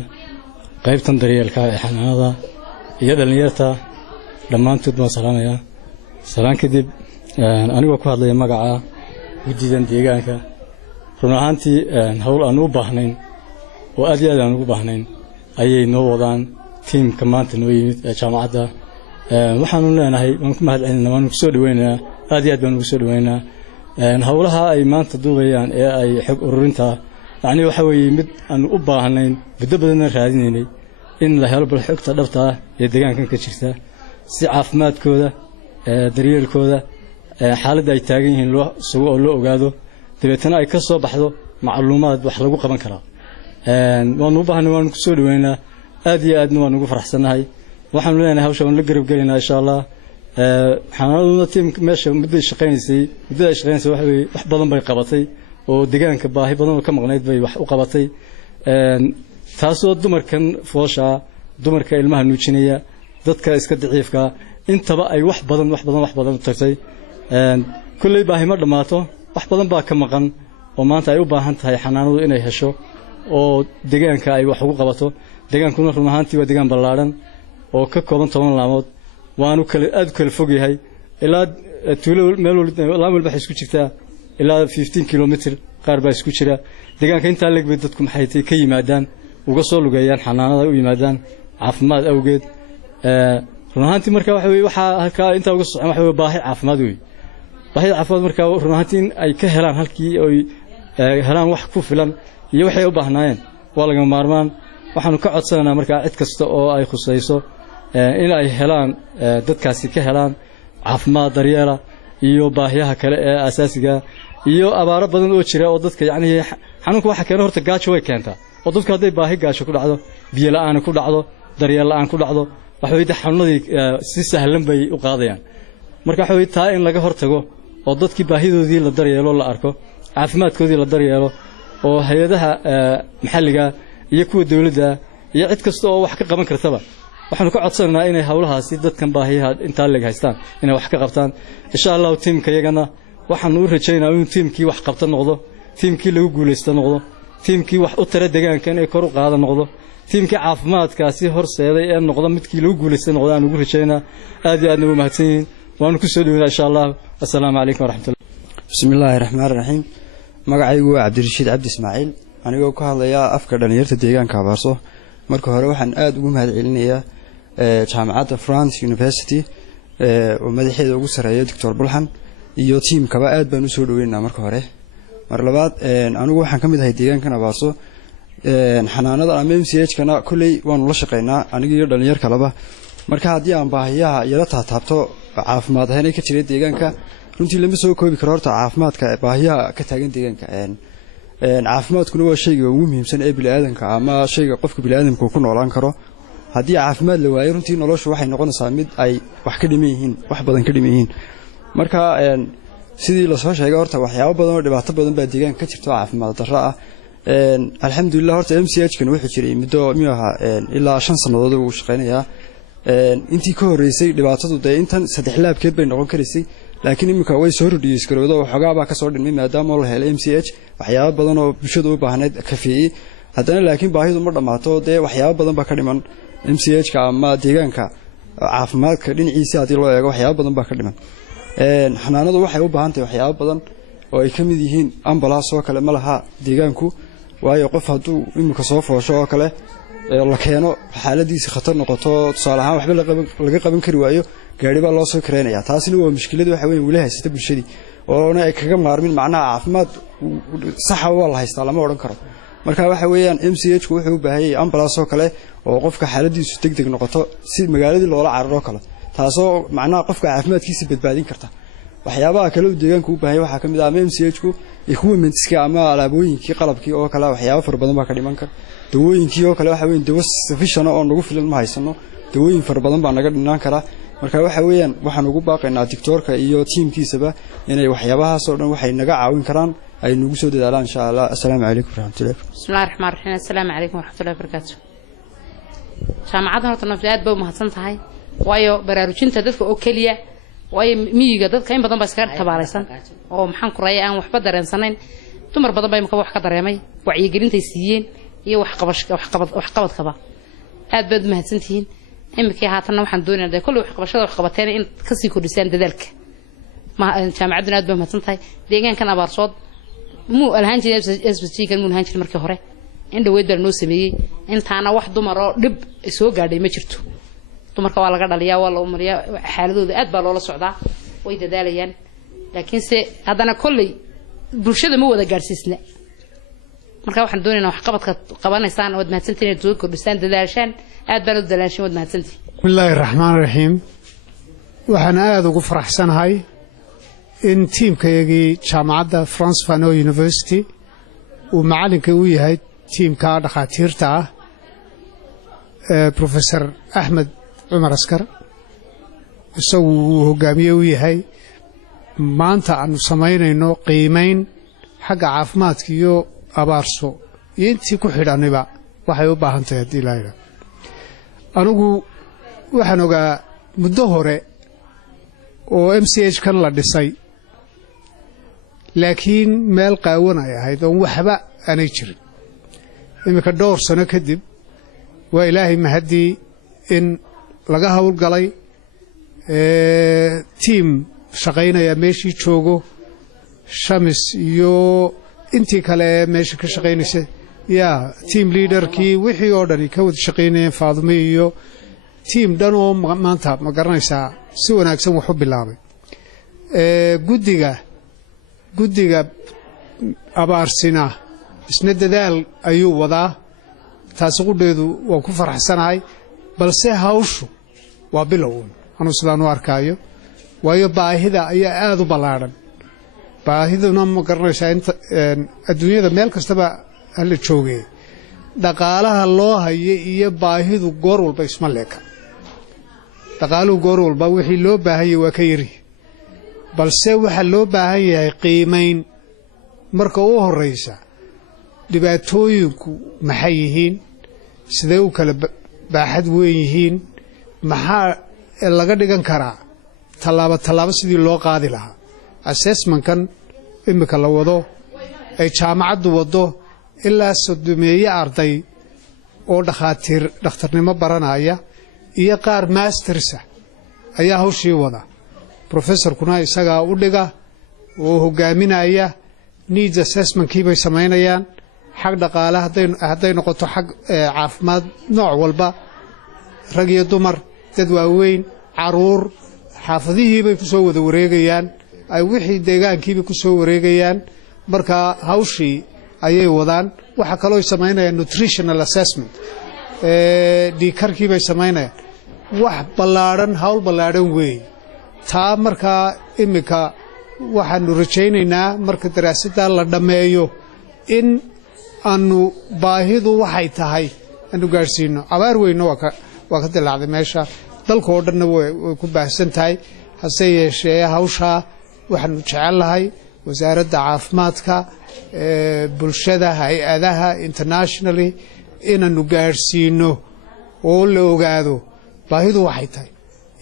qaybtan daryeelka ee xanaanada iyo dhalinyarta dhammaantood waan salaamayaa salaan kadib anigoo ku hadlaya magaca guddidan deegaanka run ahaantii hawl aan u baahnayn oo aad iyo aad aan ugu baahnayn ayay noo wadaan tiimka maanta noo yimid ee jaamacadda waxaanu leenahay waan ku mahadcelinaa waan ku soo dhaweynaynaa aad iyo aad baan ugu soo dhaweynaynaa hawlaha ay maanta duubayaan ee ay xog ururinta yacni waxa weeye mid aan u baahnayn muddo badanna raadinaynay in la helo bal xogta dhabta ah ee deegaankan ka jirta si caafimaadkooda daryeelkooda xaaladda ay taagan yihiin loo sugo oo loo ogaado dabeetana ay ka soo baxdo macluumaad wax lagu qaban karaa waanu u baahnay waanu ku soo dhaweynaa aad iyo aadna waan ugu faraxsanahay waxaanu leenahay hawsha waan la garab gelaynaa insha Allah xanaanaduna tiimka meesha muddo shaqeynaysay waxa weeye wax badan bay qabatay oo deegaanka baahi badan oo ka maqnayd bay wax u qabatay taasoo dumarkan foosha dumarka ilmaha nuujinaya dadka iska daciifka intaba ay wax badan u tagtay kulley baahi ma dhamaato wax badan baa ka maqan oo maanta ay u baahan tahay xanaanadu inay hesho oo deegaanka ay wax ugu qabato deegaankuna run ahaantii waa deegaan ballaaran oo ka kooban 10 laamood waanu aad kala fog yahay ilaa tuulo meel walba isku jirtaa ilaa 15 kilomitir qaar baa isku jira deegaanka inta leeg bay dadku maxay ka yimaadaan uga soo lugeeyaan xanaanada u yimaadaan caafimaad awgeed run ahaantii marka waxa halka inta uga socon waxa baahi caafimaad weey baahi caafimaad marka run ahaantii ay ka helaan halkii ay helaan wax ku filan iyo waxay u baahnaayeen waa laga maarmaan waxaanu ka codsanaynaa marka cid kasta oo ay khusayso in ay helaan dadkaasi ka helaan caafimaad daryeela iyo baahiyaha kale ee asaasiga iyo abaaro badan oo jira oo dadka yacni xanuunka waxa keenay horta gaajo way keentaa oo dadku hadday baahi gaajo ku dhacdo biyo la'aan ku dhacdo daryeel la'aan ku dhacdo waxa weeye xanuunadii si sahlan bay u qaadayaan marka waxa weeye taa in laga hortago oo dadkii baahidoodii la daryeelo la arko caafimaadkoodii la daryeelo oo hay'adaha maxalliga iyo kuwa dawladda iyo cid kasta oo wax ka qaban kartaba waxaanu ka codsanaynaa inay hawlahaasi dadkan baahiyaha inta leeg haystaan inay wax ka qabtaan insha Allah tiimka iyagana waxaanu u rajaynayaa in tiimkii wax qabta noqdo tiimkii lagu guuleysto noqdo tiimkii wax u tara deegaankan ee kor u qaada noqdo tiimkii caafimaadkaasi horseeday ee noqdo midkii lagu guuleysto noqdo aan ugu rajaynaa aad iyo aadna u mahadsanyihiin waanu ku soo dhaweynaa insha Allah assalaamu calaykum waraxmatullahi bismillaahir rahmaanir rahiim magacaygu waa Cabdirashiid Cabdi Ismaaciil anigoo ka hadlaya afka dhalinyarta deegaanka Abaarso marka hore waxaan aad ugu mahadcelinayaa jaamacadda France University oo madaxeeda ugu sareeyo Dr. Bulhan iyo tiimkaba aad baan u soo dhaweynaa marka hore mar labaad anigu waxaan ka mid ahay deegaankan Abaarso xanaanada ama MCH-kana kulay waanu la shaqeynaa aniga iyo dhalinyar kaleba marka haddii aan baahiyaha yara taabto caafimaad ahaan ka jira deegaanka runtii lama soo koobi karo horta caafimaadka baahiyaha ka taagan deegaanka caafimaadkuna waa shayga ugu muhiimsan ee bini'aadanka ama shayga qofka bini'aadamku ku noolaan karo haddii caafimaad la waayo runtii noloshu waxay noqonaysaa mid ay wax ka dhiman yihiin wax badan ka dhiman yihiin marka sidii la soo sheegay horta waxyaabo badan oo dhibaato badan baa deegaanka ka jirta caafimaad darro ah alxamdulillah horta MCH-kan wuxuu jiray muddo ilaa 5 sanadood uu shaqeynayaa intii ka horeysay dhibaatadu day intan 3 laabkeed bay noqon karisay laakiin imika way soo rudiyay iskaroodo xogaa baa ka soo dhinmay maadaama la helay MCH waxyaabo badan oo bulshadu u baahneed kafeeyay haddana laakiin baahidu ma dhamaato dee waxyaabo badan baa ka dhiman MCH-ka ama deegaanka caafimaadka dhinaciisa hadii loo eego waxyaabo badan baa ka dhiman xanaanadu waxay u baahan tahay waxyaabo badan oo ay kamid yihiin ambulance oo kale ma laha deegaanku waayo qof hadduu imika soo foosho oo kale la keeno xaaladiisa khatar noqoto tusaale ahaan waxba laga qaban kari waayo gaari baa loo soo kareenaya taasina waa mushkilad waxa weyn wali haysata bulshadii oo ay kaga maarmin macnaha caafimaad sax ah oo la haystaa lama oran karo marka waxa weeyaan MCH-ku wuxuu u baahan yahay ambulance oo kale oo qofka xaaladiisu degdeg noqoto si magaaladii loola cararo kale taasoo macnaha qofka caafimaadkiisa badbaadin karta waxyaabaha kale uu deegaanku u baahan waxa kamid ah MCH-ku equipmentska ama alaabooyinkii qalabkii oo kale waxyaabo far badan baa ka dhiman kara dawooyinkii oo kale waxa weyn dawo sufficient oo nagu filan ma haysano dawooyin far badan baa naga dhinaan kara marka waxa weeyaan waxaan ugu baaqaynaa doctorka iyo teamkiisaba inay waxyaabahaas oo dhan waxay naga caawin karaan ay nagu soo dadaalaan insha Allah assalaamu calaykum warahmatullahi bismillaahir rahmaanir rahiim assalaamu calaykum warahmatullahi wabarakaatuh jaamacaddan horta nafti aad bay u mahadsan tahay waayo baraarujinta dadka oo kaliya waayo miyiga dadka in badan baa iska tabaalaysan oo maxaan ku raayay aan waxba dareensanayn dumar badan baa imka wax ka dareemay wacyigelintay siiyeen iyo waxqabadkaba aad baad u mahadsantihiin imikii haatanna waxaan doonaynaa kulli waxqabashada wax qabateen in ka sii kordhisaan dadaalka jaamacaddan aad bay u mahadsan tahay deegaankan abaarsood muu alhaan jiray SBC-kan muu alhaan jiray markii hore in dhaweyd baa noo sameeyey intaana wax dumar oo dhib soo gaadhay ma jirto dumarka waa laga dhaliyaa waa loo mariyaa xaaladooda aad baa loola socdaa way dadaalayaan laakiin se haddana kolley bulshada ma wada gaadhsiisna marka waxaan doonaynaa wax qabadka qabanaysaan oo mahadsantiin inaad soo kordhisaan dadaashaan aad baan u dadaalashin wad mahadsantiin bismillaahi raxmaani raxiim waxaan aad ugu faraxsanahay in tiimkayagii jaamacadda France Fanon University uu macalinka u yahay tiimka dhakhaatiirta ah Professor Ahmed Cumar Askar isagu uu hogaamiye u yahay maanta aanu samaynayno qiimayn xagga caafimaadka iyo abaarso iyo intii ku xidhaniba waxay u baahan tahay haddii la yidhaahdo anigu waxaan ogaa muddo hore oo MCH kan la dhisay laakiin meel qaawan ay ahayd oo waxba aanay jirin iminka dhowr sano kadib waa ilaahay mahadii in laga howlgalay tiim shaqaynaya meeshii joogo shamis iyo intii kale meesha ka shaqaynaysa yaa team leaderkii wixii oo dhani ka wada shaqaynayeen Faadumo iyo team dhan oo maanta ma garanaysaa si wanaagsan wax u bilaabay guddiga abaarsina isna dadaal ayuu wadaa taasi qudheedu waan ku faraxsanahay balse hawshu waa bilow anu sidaan u arkaayo waayo baahida ayaa aad u ballaaran baahiduna ma garanaysaa inta adduunyada meel kastaba hala joogay dhaqaalaha loo hayo iyo baahidu goor walba isma leeka dhaqaaluhu goor walba wixii loo baahayay waa ka yari balse waxa loo baahan yahay qiimayn marka u horeysa dhibaatooyinku maxay yihiin sidee u kala baaxad weyn yihiin maxaa laga dhigan karaa tallaabo sidii loo qaadi lahaa assessmentkan imika la wado ay jaamacaddu wado ilaa 30 arday oo dhakhtarnimo baranaya iyo qaar mastersa ayaa hawshii wada professorkuna isaga u dhiga oo hogaaminaya needs assessment-kii bay samaynayaan xag dhaqaale hadday noqoto xag caafimaad nooc walba rag iyo dumar dad waaweyn caruur xaafadihii bay ku soo wada wareegayaan ay wixii deegaankiiba ku soo wareegayaan marka hawshii ayay wadaan waxa kaloo samaynayaan nutritional assessment dhiikarkii bay samaynayaan wax ballaaran hawl ballaaran weey taa markaa imika waxaanu rajaynaynaa marka daraasadda la dhammeeyo in aanu baahidu waxay tahay aanu gaadhsiino abaar weynna waa ka dilaacday meesha dalka oo dhanna way ku baahsan tahay hase yeeshee hawshaa waxaanu jecellahay wasaaradda caafimaadka bulshada hay-adaha internationally inaanu gaadhsiino oo la ogaado baahidu waxay tahay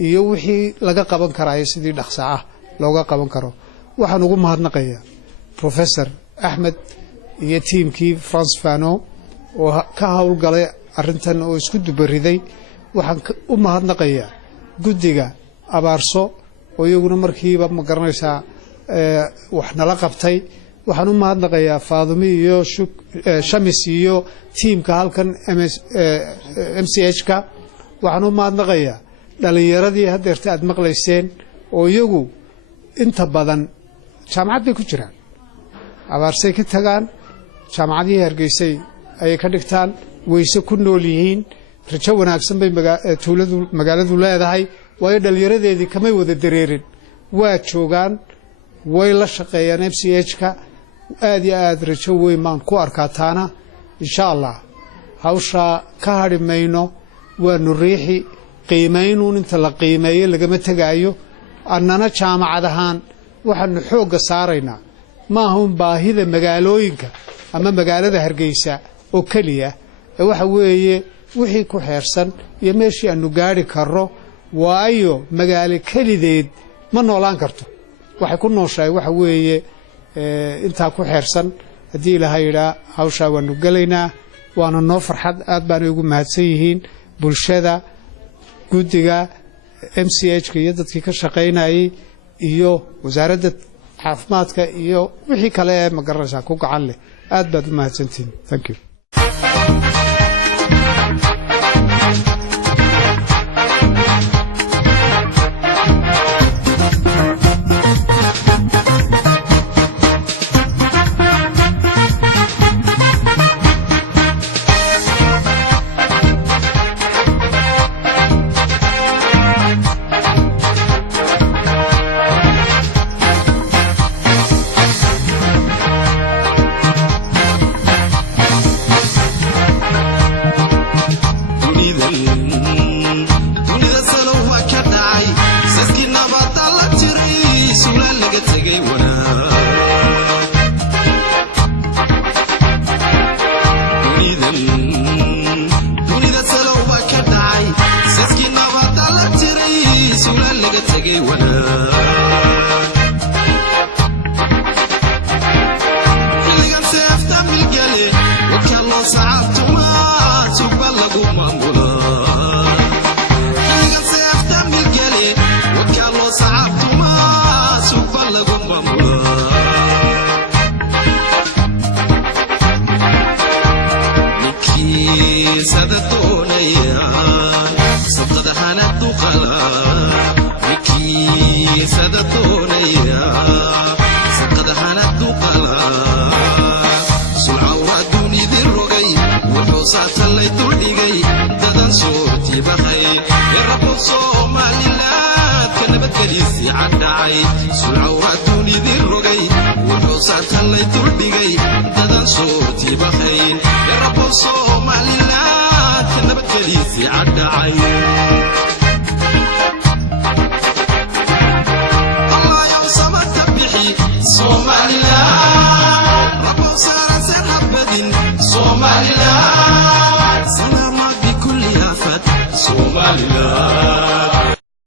iyo wixii laga qaban karaayo sidii dhaqso ah looga qaban karo waxaan ugu mahadnaqayaa Professor Ahmed iyo tiimkii France Fanon oo ka howlgalay arrintan oo isku dubariday waxaan u mahadnaqayaa guddiga abaarso oo iyaguna markiiba ma garanaysaa wax nala qabtay waxaan u mahadnaqayaa Faadumo iyo Shamis iyo tiimka halkan MCH-ka waxaan u mahadnaqayaa dhalinyaradii haddeerta aad maqlayseen oo iyagu inta badan jaamacad bay ku jiraan abaarsay ka tagaan jaamacadihii Hargeysay ayay ka dhigtaan wayse ku nool yihiin rajo wanaagsan bay magaaladu leedahay waayo dhalinyaradeedii kamay wada dareerin waa joogaan way la shaqeeyaan MCH-ka aad iyo aad rajo weyn baan ku arkaa taana insha allah hawsha ka hadhi mayno waanu riixi qiimaynuun inta la qiimeeyo lagama tegaayo annana jaamacad ahaan waxaanu xoogga saaraynaa maaha un baahida magaalooyinka ama magaalada Hargeysa oo keliya waxa weeye wixii ku xeersan iyo meeshii aanu gaari karro waayo magaalo kelideed ma noolaan karto waxay ku nooshahay waxa weeye intaa ku xeersan haddii ilaahay yidhaa hawshaa waanu gelaynaa waana noo farxad aad baanay ugu mahadsan yihiin bulshada guddiga MCH-ka iyo dadkii ka shaqaynayay iyo wasaaradda caafimaadka iyo wixii kale ee magaranaysaa ku gacan leh aad baad u mahadsantihiin thank you يا رب صوم علينا كنبت لي في عدعي